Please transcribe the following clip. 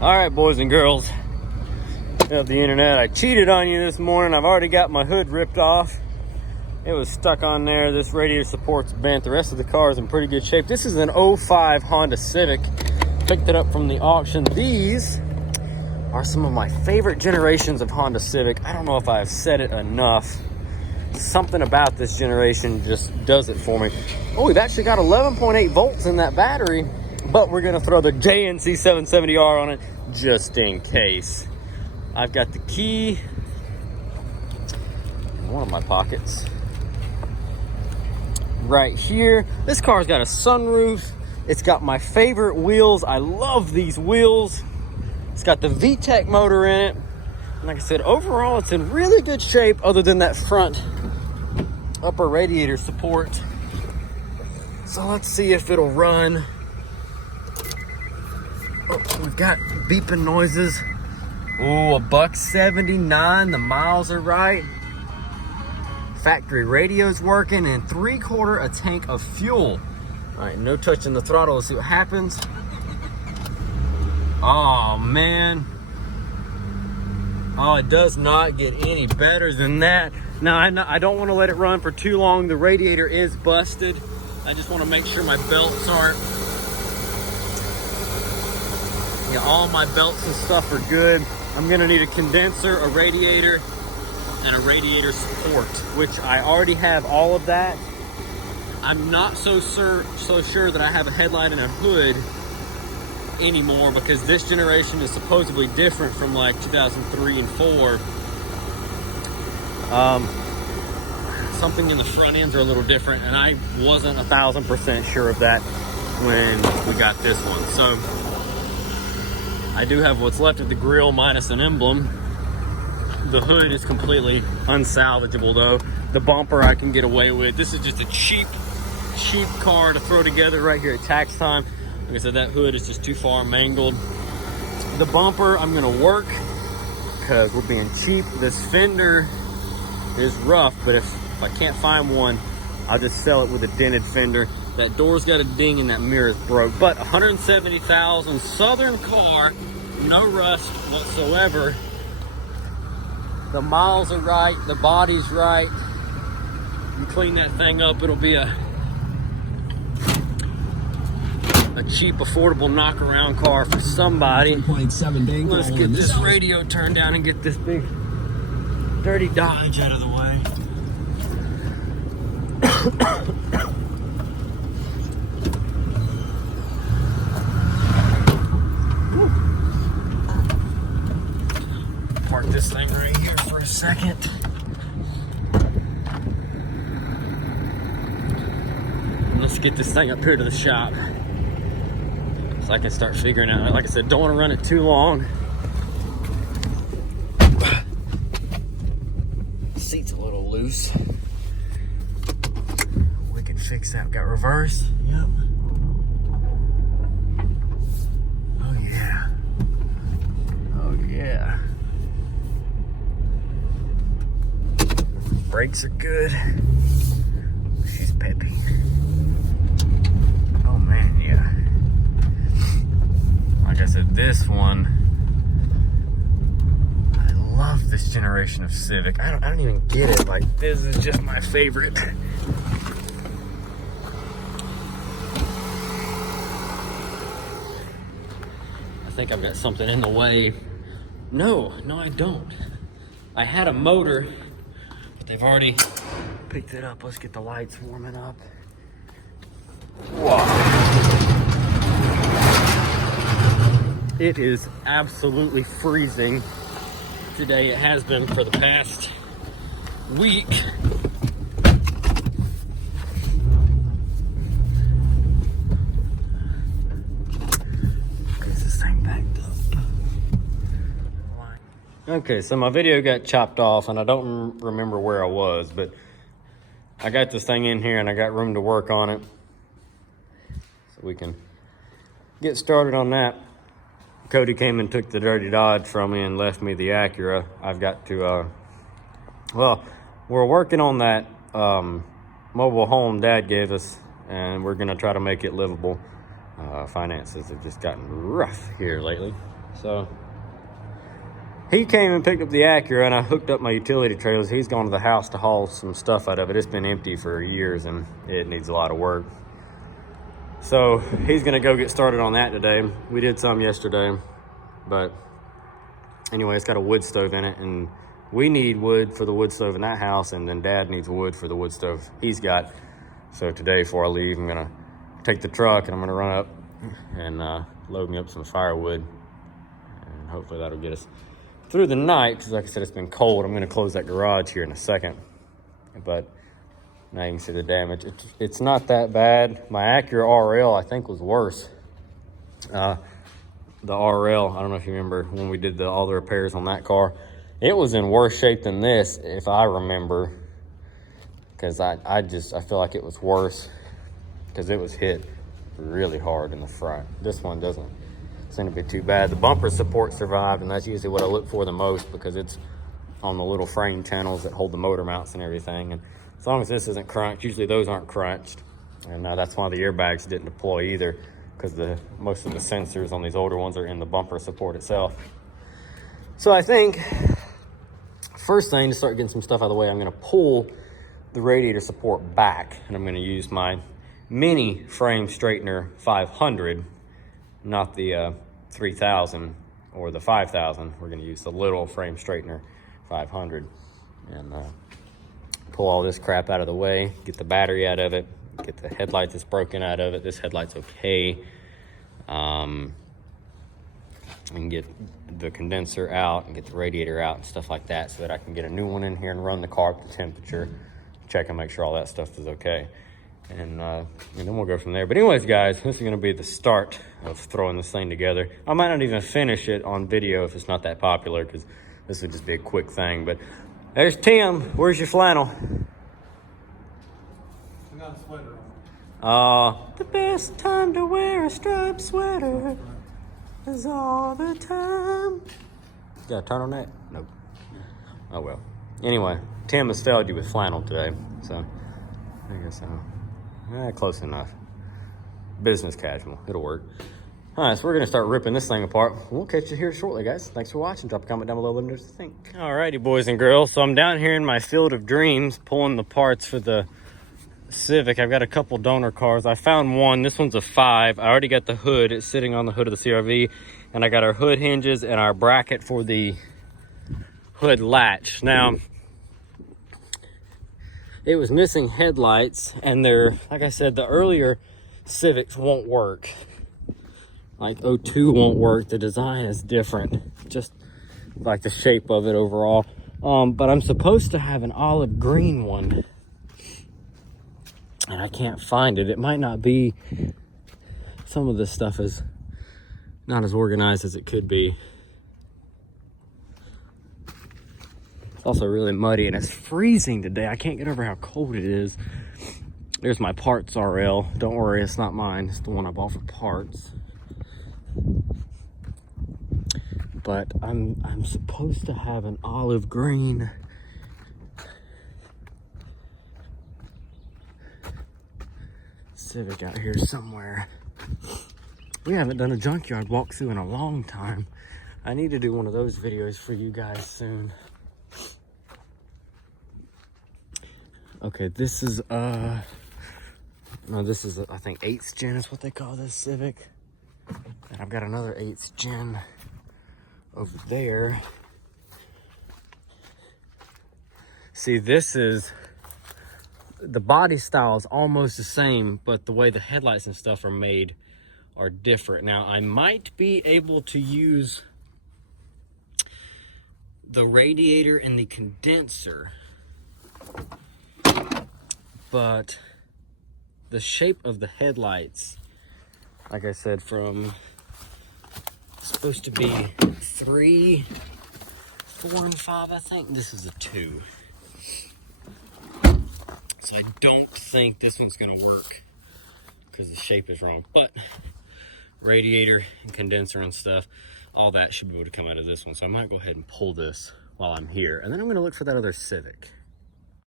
All right, boys and girls of the internet, I cheated on you this morning. I've already got my hood ripped off. It was stuck on there. This radiator support's bent. The rest of the car is in pretty good shape. This is an 05 Honda Civic. Picked it up from the auction. These are some of my favorite generations of Honda Civic. I don't know if I've said it enough. Something about this generation just does it for me. Oh, we've actually got 11.8 volts in that battery, but we're gonna throw the JNC 770R on it just in case. I've got the key in one of my pockets right here. This car's got a sunroof. It's got my favorite wheels. I love these wheels. It's got the VTEC motor in it. And like I said, overall, it's in really good shape other than that front upper radiator support. So let's see if it'll run. Oh, we've got beeping noises. Oh, $179. The miles are right. Factory radio's working, and 3/4 a tank of fuel. All right, no touching the throttle. Let's see what happens. Oh man. Oh, it does not get any better than that. Now, I don't want to let it run for too long. The radiator is busted. I just want to make sure my belts aren't. Yeah, all my belts and stuff are good. I'm gonna need a condenser, a radiator, and a radiator support, which I already have all of that. I'm not so sure that I have a headlight and a hood anymore, because this generation is supposedly different from like 2003 and 4. Something in the front ends are a little different, and I wasn't 1000% sure of that when we got this one. So I do have what's left of the grill minus an emblem. The hood is completely unsalvageable though. The bumper I can get away with. This is just a cheap car to throw together right here at tax time. Like I said, that hood is just too far mangled. The bumper I'm gonna work because we're being cheap. This fender is rough, but if I can't find one, I'll just sell it with a dented fender. That door's got a ding and that mirror is broke. But 170,000 Southern car, no rust whatsoever. The miles are right, the body's right. You clean that thing up, it'll be a cheap, affordable knock-around car for somebody. Let's get this radio turned down and get this big, dirty Dodge out of the way. Park this thing right here for a second. Let's get this thing up here to the shop so I can start figuring out. Like I said, don't want to run it too long. Seat's a little loose. We can fix that. Got reverse. Yep. Oh yeah. Oh yeah. Brakes are good. She's peppy. Oh man, yeah. Like I said, this one, I love this generation of Civic. I don't even get it. Like, this is just my favorite. I think I've got something in the way. No, I don't. I had a motor, but they've already picked it up. Let's get the lights warming up. Wow. It is absolutely freezing today. It has been for the past week. Get this thing backed up. Okay, so my video got chopped off and I don't remember where I was, but I got this thing in here and I got room to work on it. So we can get started on that. Cody came and took the dirty Dodge from me and left me the Acura. I've got to, well, we're working on that mobile home Dad gave us, and we're gonna try to make it livable. Finances have just gotten rough here lately. So he came and picked up the Acura, and I hooked up my utility trailers. He's gone to the house to haul some stuff out of it. It's been empty for years, and it needs a lot of work. So he's gonna go get started on that today. We did some yesterday, but anyway, it's got a wood stove in it, and we need wood for the wood stove in that house, and then Dad needs wood for the wood stove he's got. So today, before I leave, I'm gonna take the truck and I'm gonna run up and load me up some firewood, and hopefully that'll get us through the night, because like I said, it's been cold. I'm gonna close that garage here in a second, but now you can see the damage. It's not that bad. My Acura RL, I think, was worse. The RL, I don't know if you remember when we did all the repairs on that car. It was in worse shape than this, if I remember, because I feel like it was worse because it was hit really hard in the front. This one doesn't seem to be too bad. The bumper support survived, and that's usually what I look for the most, because it's on the little frame channels that hold the motor mounts and everything. And as long as this isn't crunched, usually those aren't crunched. And that's why the airbags didn't deploy either, because most of the sensors on these older ones are in the bumper support itself. So I think first thing, to start getting some stuff out of the way, I'm gonna pull the radiator support back, and I'm gonna use my mini frame straightener 500, not the 3000 or the 5000. We're gonna use the little frame straightener 500, and pull all this crap out of the way, get the battery out of it, get the headlight that's broken out of it. This headlight's okay. And get the condenser out and get the radiator out and stuff like that, so that I can get a new one in here and run the car up to temperature, check and make sure all that stuff is okay. And then we'll go from there. But anyways, guys, this is gonna be the start of throwing this thing together. I might not even finish it on video if it's not that popular, because this would just be a quick thing. But there's Tim. Where's your flannel? I got a sweater on. The best time to wear a striped sweater is all the time. Got a turn on that? Nope. Oh well. Anyway, Tim has failed you with flannel today, so I guess close enough. Business casual. It'll work. All right, so we're gonna start ripping this thing apart. We'll catch you here shortly, guys. Thanks for watching. Drop a comment down below. Let me know what you think. Alrighty, boys and girls. So I'm down here in my field of dreams, pulling the parts for the Civic. I've got a couple donor cars. I found one. This one's a 5. I already got the hood. It's sitting on the hood of the CRV, and I got our hood hinges and our bracket for the hood latch. Now, it was missing headlights, and they're, like I said, the earlier Civics won't work. Like 02 won't work. The design is different, just like the shape of it overall. But I'm supposed to have an olive green one, and I can't find it. It might not be, some of this stuff is not as organized as it could be. It's also really muddy, and it's freezing today. I can't get over how cold it is. There's my parts RL. Don't worry, it's not mine. It's the one I bought for parts. But I'm supposed to have an olive green Civic out here somewhere. We haven't done a junkyard walkthrough in a long time. I need to do one of those videos for you guys soon. Okay, this is no, this is I think 8th gen is what they call this Civic. And I've got another 8th gen over there. See, this is, the body style is almost the same, but the way the headlights and stuff are made are different. Now, I might be able to use the radiator and the condenser, but the shape of the headlights, like I said, from supposed to be 3, 4, and 5, I think. This is a 2. So I don't think this one's gonna work because the shape is wrong. But radiator and condenser and stuff, all that should be able to come out of this one. So I might go ahead and pull this while I'm here. And then I'm gonna look for that other Civic.